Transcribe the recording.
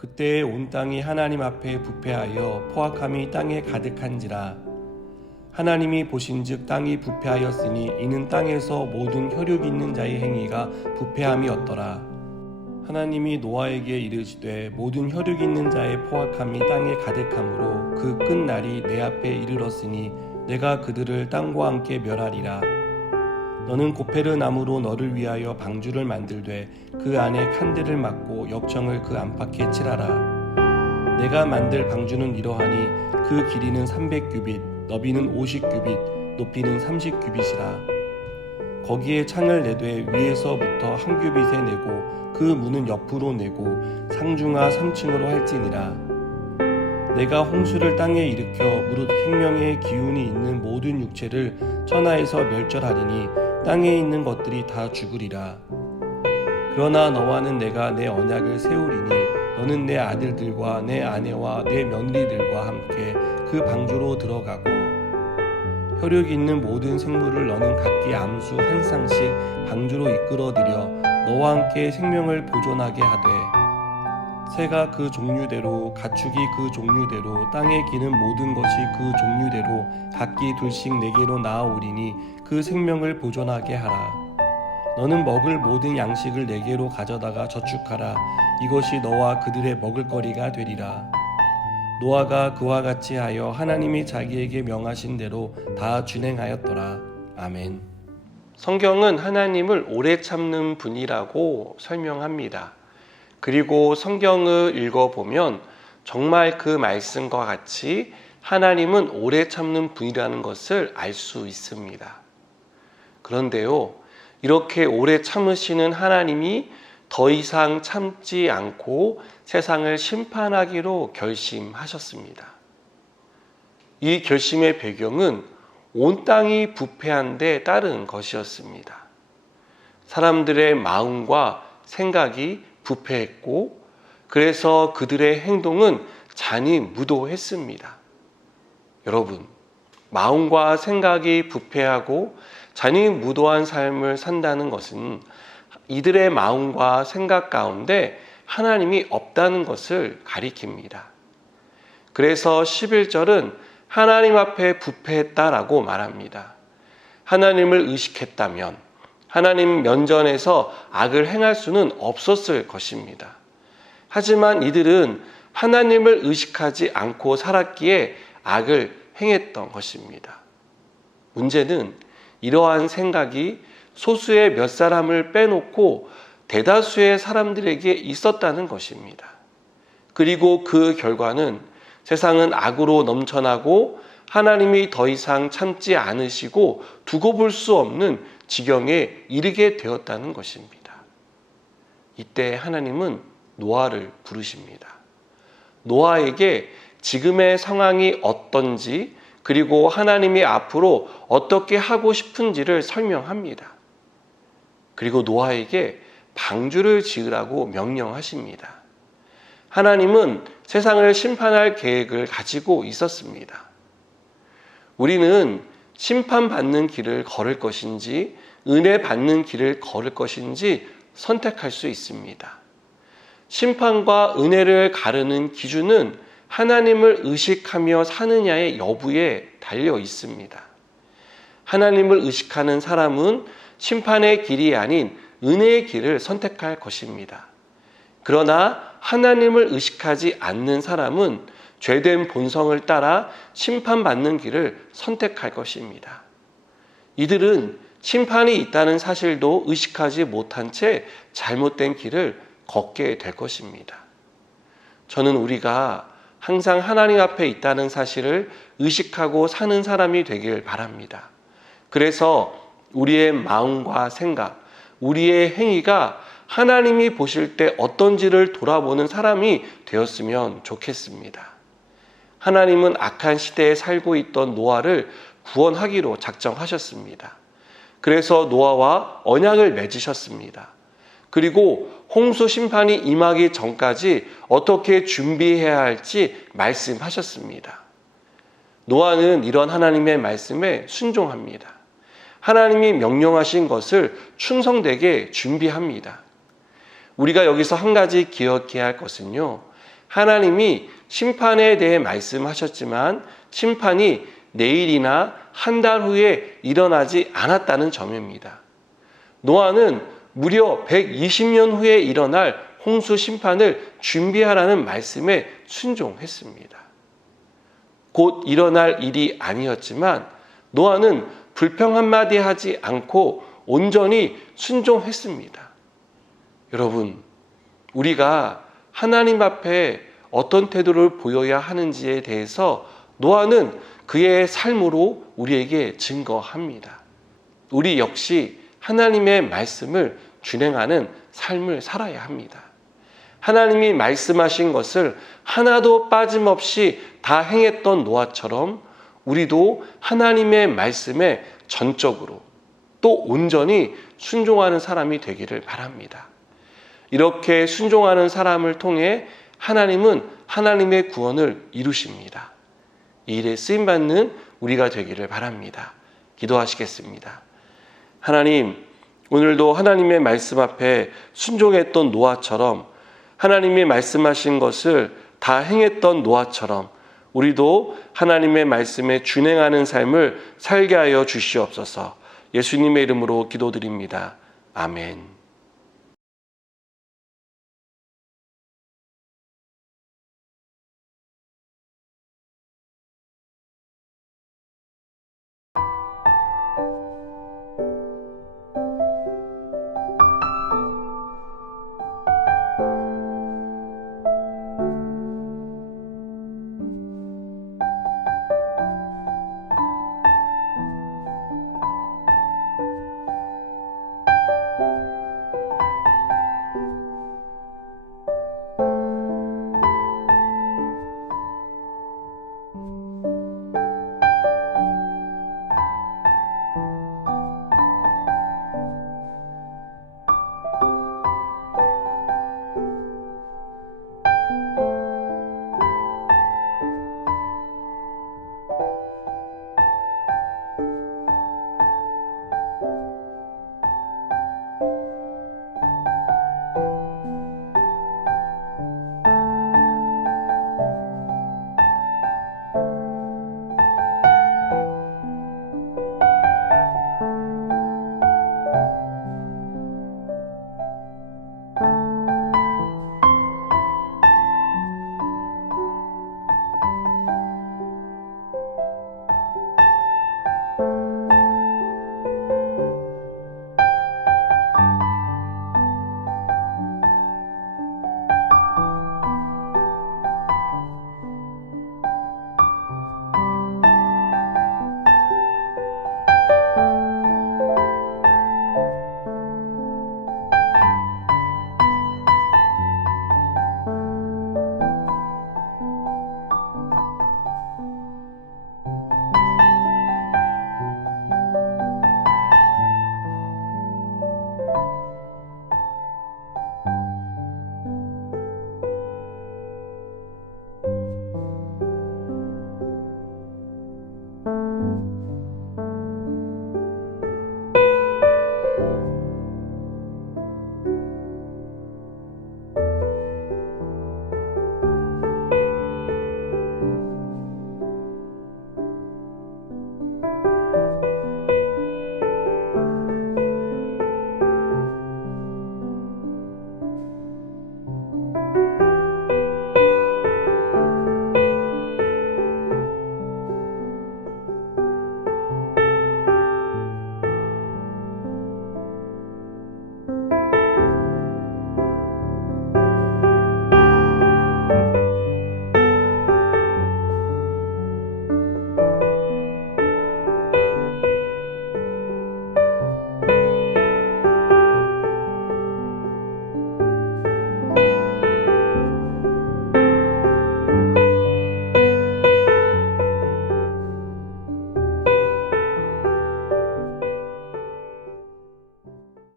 그때에 온 땅이 하나님 앞에 부패하여 포악함이 땅에 가득한지라. 하나님이 보신즉 땅이 부패하였으니 이는 땅에서 모든 혈육 있는 자의 행위가 부패함이었더라. 하나님이 노아에게 이르시되 모든 혈육 있는 자의 포악함이 땅에 가득함으로 그 끝날이 내 앞에 이르렀으니 내가 그들을 땅과 함께 멸하리라. 너는 고페르 나무로 너를 위하여 방주를 만들되 그 안에 칸들을 막고 역청을 그 안팎에 칠하라. 내가 만들 방주는 이러하니 그 길이는 300규빗, 너비는 50규빗, 높이는 30규빗이라. 거기에 창을 내되 위에서부터 한 규빗에 내고 그 문은 옆으로 내고 상중하 3층으로 할지니라. 내가 홍수를 땅에 일으켜 무릇 생명의 기운이 있는 모든 육체를 천하에서 멸절하리니 땅에 있는 것들이 다 죽으리라. 그러나 너와는 내가 내 언약을 세우리니 너는 내 아들들과 내 아내와 내 며느리들과 함께 그 방주로 들어가고 혈육이 있는 모든 생물을 너는 각기 암수 한 쌍씩 방주로 이끌어들여 너와 함께 생명을 보존하게 하되 새가 그 종류대로 가축이 그 종류대로 땅에 기는 모든 것이 그 종류대로 각기 둘씩 내게로 나아오리니 그 생명을 보존하게 하라. 너는 먹을 모든 양식을 내게로 가져다가 저축하라. 이것이 너와 그들의 먹을거리가 되리라. 노아가 그와 같이 하여 하나님이 자기에게 명하신 대로 다 준행하였더라. 아멘. 성경은 하나님을 오래 참는 분이라고 설명합니다. 그리고 성경을 읽어보면 정말 그 말씀과 같이 하나님은 오래 참는 분이라는 것을 알 수 있습니다. 그런데요, 이렇게 오래 참으시는 하나님이 더 이상 참지 않고 세상을 심판하기로 결심하셨습니다. 이 결심의 배경은 온 땅이 부패한 데 따른 것이었습니다. 사람들의 마음과 생각이 부패했고 그래서 그들의 행동은 잔이 무도했습니다. 여러분, 마음과 생각이 부패하고 잔이 무도한 삶을 산다는 것은 이들의 마음과 생각 가운데 하나님이 없다는 것을 가리킵니다. 그래서 11절은 하나님 앞에 부패했다라고 말합니다. 하나님을 의식했다면 하나님 면전에서 악을 행할 수는 없었을 것입니다. 하지만 이들은 하나님을 의식하지 않고 살았기에 악을 행했던 것입니다. 문제는 이러한 생각이 소수의 몇 사람을 빼놓고 대다수의 사람들에게 있었다는 것입니다. 그리고 그 결과는 세상은 악으로 넘쳐나고 하나님이 더 이상 참지 않으시고 두고 볼 수 없는 지경에 이르게 되었다는 것입니다. 이때 하나님은 노아를 부르십니다. 노아에게 지금의 상황이 어떤지 그리고 하나님이 앞으로 어떻게 하고 싶은지를 설명합니다. 그리고 노아에게 방주를 지으라고 명령하십니다. 하나님은 세상을 심판할 계획을 가지고 있었습니다. 우리는 심판받는 길을 걸을 것인지 은혜 받는 길을 걸을 것인지 선택할 수 있습니다. 심판과 은혜를 가르는 기준은 하나님을 의식하며 사느냐의 여부에 달려 있습니다. 하나님을 의식하는 사람은 심판의 길이 아닌 은혜의 길을 선택할 것입니다. 그러나 하나님을 의식하지 않는 사람은 죄된 본성을 따라 심판받는 길을 선택할 것입니다. 이들은 심판이 있다는 사실도 의식하지 못한 채 잘못된 길을 걷게 될 것입니다. 저는 우리가 항상 하나님 앞에 있다는 사실을 의식하고 사는 사람이 되길 바랍니다. 그래서 우리의 마음과 생각, 우리의 행위가 하나님이 보실 때 어떤지를 돌아보는 사람이 되었으면 좋겠습니다. 하나님은 악한 시대에 살고 있던 노아를 구원하기로 작정하셨습니다. 그래서 노아와 언약을 맺으셨습니다. 그리고 홍수 심판이 임하기 전까지 어떻게 준비해야 할지 말씀하셨습니다. 노아는 이런 하나님의 말씀에 순종합니다. 하나님이 명령하신 것을 충성되게 준비합니다. 우리가 여기서 한 가지 기억해야 할 것은요, 하나님이 심판에 대해 말씀하셨지만 심판이 내일이나 한 달 후에 일어나지 않았다는 점입니다. 노아는 무려 120년 후에 일어날 홍수 심판을 준비하라는 말씀에 순종했습니다. 곧 일어날 일이 아니었지만 노아는 불평 한마디 하지 않고 온전히 순종했습니다. 여러분, 우리가 하나님 앞에 어떤 태도를 보여야 하는지에 대해서 노아는 그의 삶으로 우리에게 증거합니다. 우리 역시 하나님의 말씀을 준행하는 삶을 살아야 합니다. 하나님이 말씀하신 것을 하나도 빠짐없이 다 행했던 노아처럼 우리도 하나님의 말씀에 전적으로 또 온전히 순종하는 사람이 되기를 바랍니다. 이렇게 순종하는 사람을 통해 하나님은 하나님의 구원을 이루십니다. 이 일에 쓰임받는 우리가 되기를 바랍니다. 기도하시겠습니다. 하나님, 오늘도 하나님의 말씀 앞에 순종했던 노아처럼 하나님이 말씀하신 것을 다 행했던 노아처럼 우리도 하나님의 말씀에 준행하는 삶을 살게 하여 주시옵소서. 예수님의 이름으로 기도드립니다. 아멘.